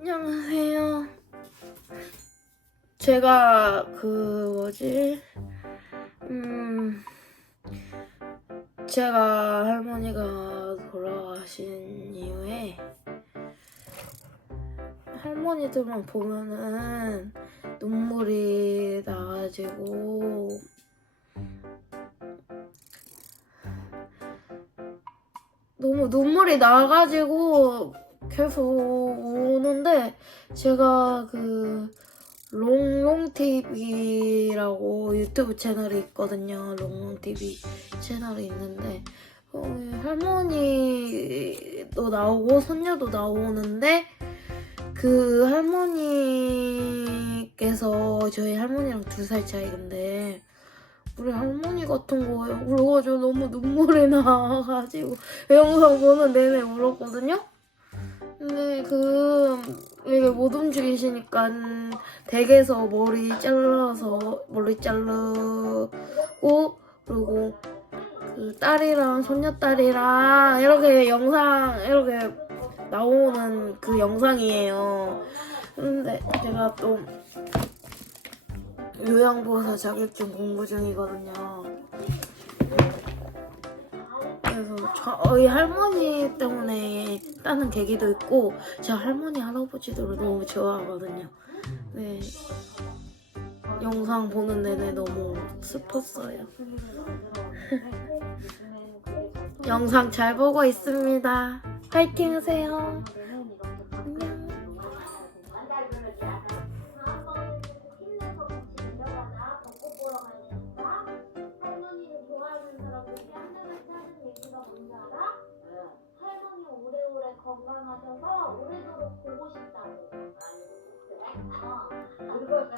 안녕하세요. 제가 그 뭐지? 음 제가 할머니가 돌아가신 이후에 할머니들만 보면은 눈물이 나가지고 너무 눈물이 나가지고 계속 우는데 제가 그 롱롱 TV라고 유튜브 채널이 있거든요. 롱롱 TV 채널이 있는데 어, 할머니도 나오고 손녀도 나오는데 그 할머니께서 저희 할머니랑 두 살 차이인데 우리 할머니 같은 거예요. 그래가지고 너무 눈물이 나가지고 영상 보는 내내 울었거든요. 그 이게 못 움직이시니까 댁에서 머리 잘라서 머리 자르고 그리고 그 딸이랑 손녀딸이랑 이렇게 영상 이렇게 나오는 그 영상이에요. 근데 제가 또 요양보호사 자격증 공부 중이거든요. 그래서 저희 할머니 때문에 따는 계기도 있고 제 할머니 할아버지들을 너무 좋아하거든요. 네. 영상 보는 내내 너무 슬펐어요. 영상 잘 보고 있습니다. 파이팅 하세요. 건강하셔서 오래도록 보고 싶다고. 그래? 어. 내가